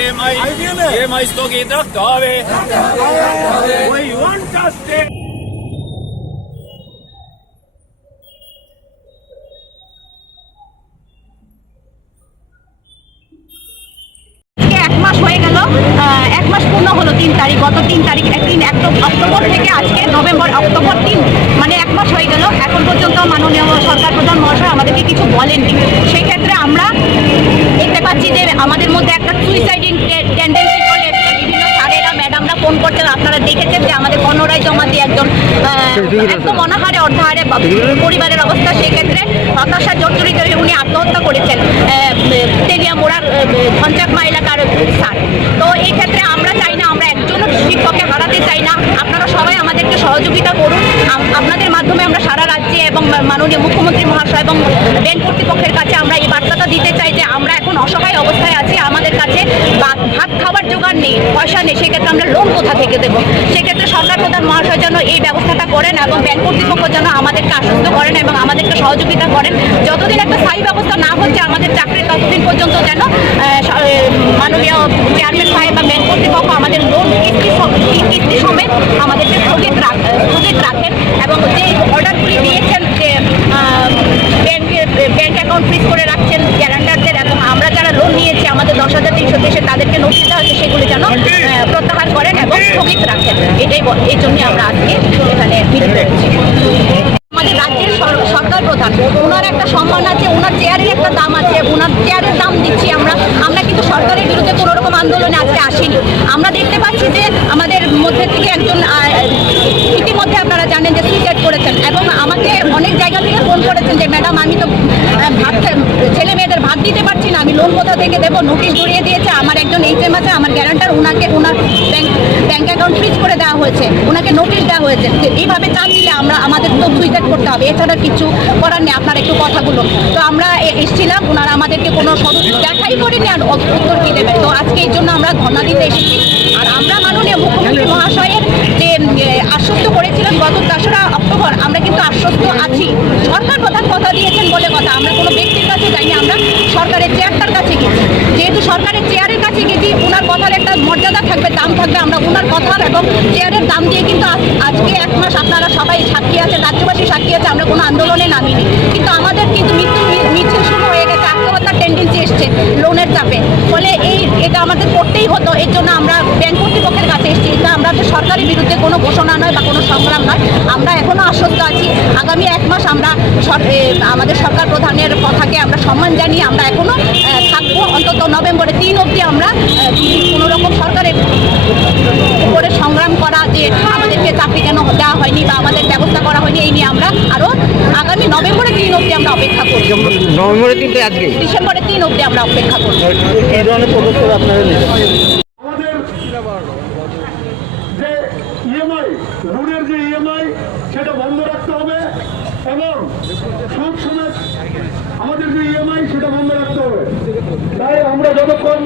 EMI স্থগিত রাখতে হবে। We want justice. এক মাস হয়ে গেল, এক মাস পূর্ণ হলো 3 তারিখ, গত 3 তারিখ, অক্টোবর থেকে আজকে নভেম্বর, অক্টোবর 3, মানে এক মাস হয়ে গেল। এখন পর্যন্ত মাননীয় সরকার প্রধান মহাশয় আমাদেরকে কিছু বলেননি। সেই ক্ষেত্রে আমরা দেখতে পাচ্ছি যে আমাদের মধ্যে একটা সুইসাইডিং টেন্ডেন্সি চলে এসেছে। বিভিন্ন স্যারেরা ম্যাডামরা ফোন করছেন, আপনারা দেখেছেন যে আমাদের কর্ণরাই জমাতি একজন একদম অনাহারে অর্ধাহারে পরিবারের অবস্থা। সেক্ষেত্রে হতাশা জর্জরিত হয়ে উনি আত্মহত্যা করেছেন, তেলিয়ামোড়ার ঘঞ্চাকমা এলাকার স্যার। তো এই ক্ষেত্রে আমরা চাই না, আমরা একজনও শিক্ষককে হারাতে চাই না। আপনারা সবাই আমাদেরকে সহযোগিতা করুন। আপনাদের মাধ্যমে আমরা সারা রাজ্যে এবং মাননীয় মুখ্যমন্ত্রী মহাশয় এবং ব্যাংক কর্তৃপক্ষের কাছে আমরা এই বার্তাটা দিতে চাই যে আমরা এখন অসহায় অবস্থায় আছি, আমাদের কাছে ভাত খাবার জোগাড় নেই, পয়সা নেই। সেক্ষেত্রে আমরা লোন কোথা থেকে দেবো? সেক্ষেত্রে সরকার প্রধান মহাশয় যেন এই ব্যবস্থাটা করেন এবং ব্যাংক কর্তৃপক্ষ যেন আমাদেরকে আশ্বস্ত করেন এবং আমাদেরকে সহযোগিতা করেন। যতদিন একটা স্থায়ী ব্যবস্থা না হচ্ছে আমাদের চাকরির, ততদিন পর্যন্ত যেন মাননীয় চেয়ারম্যান সাহেব বা ব্যাংক কর্তৃপক্ষ আমাদের লোন কিস্তি সমেত আমাদেরকে স্থগিত রাখেন এবং যে অর্ডারগুলি দিয়েছেন যে ব্যাংক অ্যাকাউন্ট ফ্রিজ করে রাখছেন গ্যারান্টারদের, এবং আমরা যারা লোন নিয়েছি আমাদের 10,300 তাদেরকে নোটিশ দেওয়া হচ্ছে, সেগুলি যেন প্রত্যাহার করেন এবং স্থগিত রাখেন। এই জন্য আমরা আজকে এখানে মিলিত হচ্ছি। আমাদের রাজ্যের সরকার প্রধান, ওনার একটা সম্মান আছে, ওনার চেয়ারের একটা দাম আছে, ওনার চেয়ারের দাম দিচ্ছি আমরা কিন্তু সরকারের বিরুদ্ধে কোনো রকম আন্দোলনে আজকে আসিনি। আমরা দেখতে পাচ্ছি যে আমাদের মধ্যে থেকে একজন ইতিমধ্যে আপনারা জানেন যে সুইসাইড করেছেন এবং আমাকে অনেক জায়গা থেকে ফোন করেছেন যে ম্যাডাম আমি তো ছেলে মেয়েদের ভাত দিতে পারছি না, আমি লোন কোথা থেকে দেবো? নোটিশ জড়িয়ে দিয়েছে আমার একজন HM আছে, আমার গ্যারান্টার, ওনার ব্যাংক অ্যাকাউন্ট ফ্রিজ করে দেওয়া হয়েছে, ওনাকে নোটিশ দেওয়া হয়েছে। এইভাবে চাপ দিলে আমাদের তো সুইসাইড করতে হবে, এছাড়া কিছু করার নেই। আপনার একটু কথা বলুন। তো আমরা এসেছিলাম, ওনারা আমাদেরকে কোনো দেখাই করেনি আর উত্তর কি দেবেন। তো আজকে এই জন্য আমরা ধর্ণা দিতে এসেছি। আর আমরা মাননীয় মুখ্যমন্ত্রী মহাশয়ের যে আশ্বস্ত করেছিলেন গত 3রা অক্টোবর, আমরা কিন্তু আশ্বস্ত আছি। সরকার প্রধান কথা দিয়েছেন বলে কথা, আমরা কোনো ব্যক্তির কাছে যাইনি, আমরা সরকারের চেয়ারটার কাছে গেছি। যেহেতু সরকারের চেয়ারের কাছে গেছি, ওনার কথার একটা মর্যাদা থাকবে, দাম থাকবে। আমরা ওনার কথার এবং চেয়ারের দাম দিয়ে কিন্তু আজকে এক মাস আপনারা সবাই সাক্ষী আছেন, রাজ্যবাসী সাক্ষী আছে, আমরা কোনো আন্দোলনে নামিনি। কিন্তু আমাদের কিন্তু মিছিল শুরু হয়ে গেছে, আত্মহত্যার টেন্ডেন্সি এসছে লোনের চাপে। ফলে এটা আমাদের করতেই হতো। এর জন্য আমরা ব্যাংক কর্তৃপক্ষের কাছে এসেছি। এটা আমাদের সরকারের বিরুদ্ধে কোনো ঘোষণা নয় বা কোনো সংগ্রাম নয়। আমরা এখনও আশ্বস্ত আছি, আগামী এক মাস আমরা আমাদের সরকার প্রধানের কথাকে আমরা সম্মান জানিয়ে আমরা এখনও থাকবো। অন্তত নভেম্বরের 3 অবধি আমরা কোনো রকম সরকারের উপরে সংগ্রাম করা, যে আমাদেরকে চাকরি কেন দেওয়া হয়নি বা আমাদের ব্যবস্থা করা হয়নি, এই নিয়ে আমরা আরও আগামী নভেম্বরের 3 অবধি আমরা অপেক্ষা করব। নভেম্বরের 3 আজকে, ডিসেম্বরের 3 অবধি আমরা অপেক্ষা করব। এই ধরনের পদক্ষেপ আপনারা নেবেন? আমাদের যে EMI, লোনের যে EMI সেটা বন্ধ রাখতে হবে এবং সুদ সমেত আমাদের যে EMI সেটা বন্ধ রাখতে হবে। তাই আমরা যতক্ষণ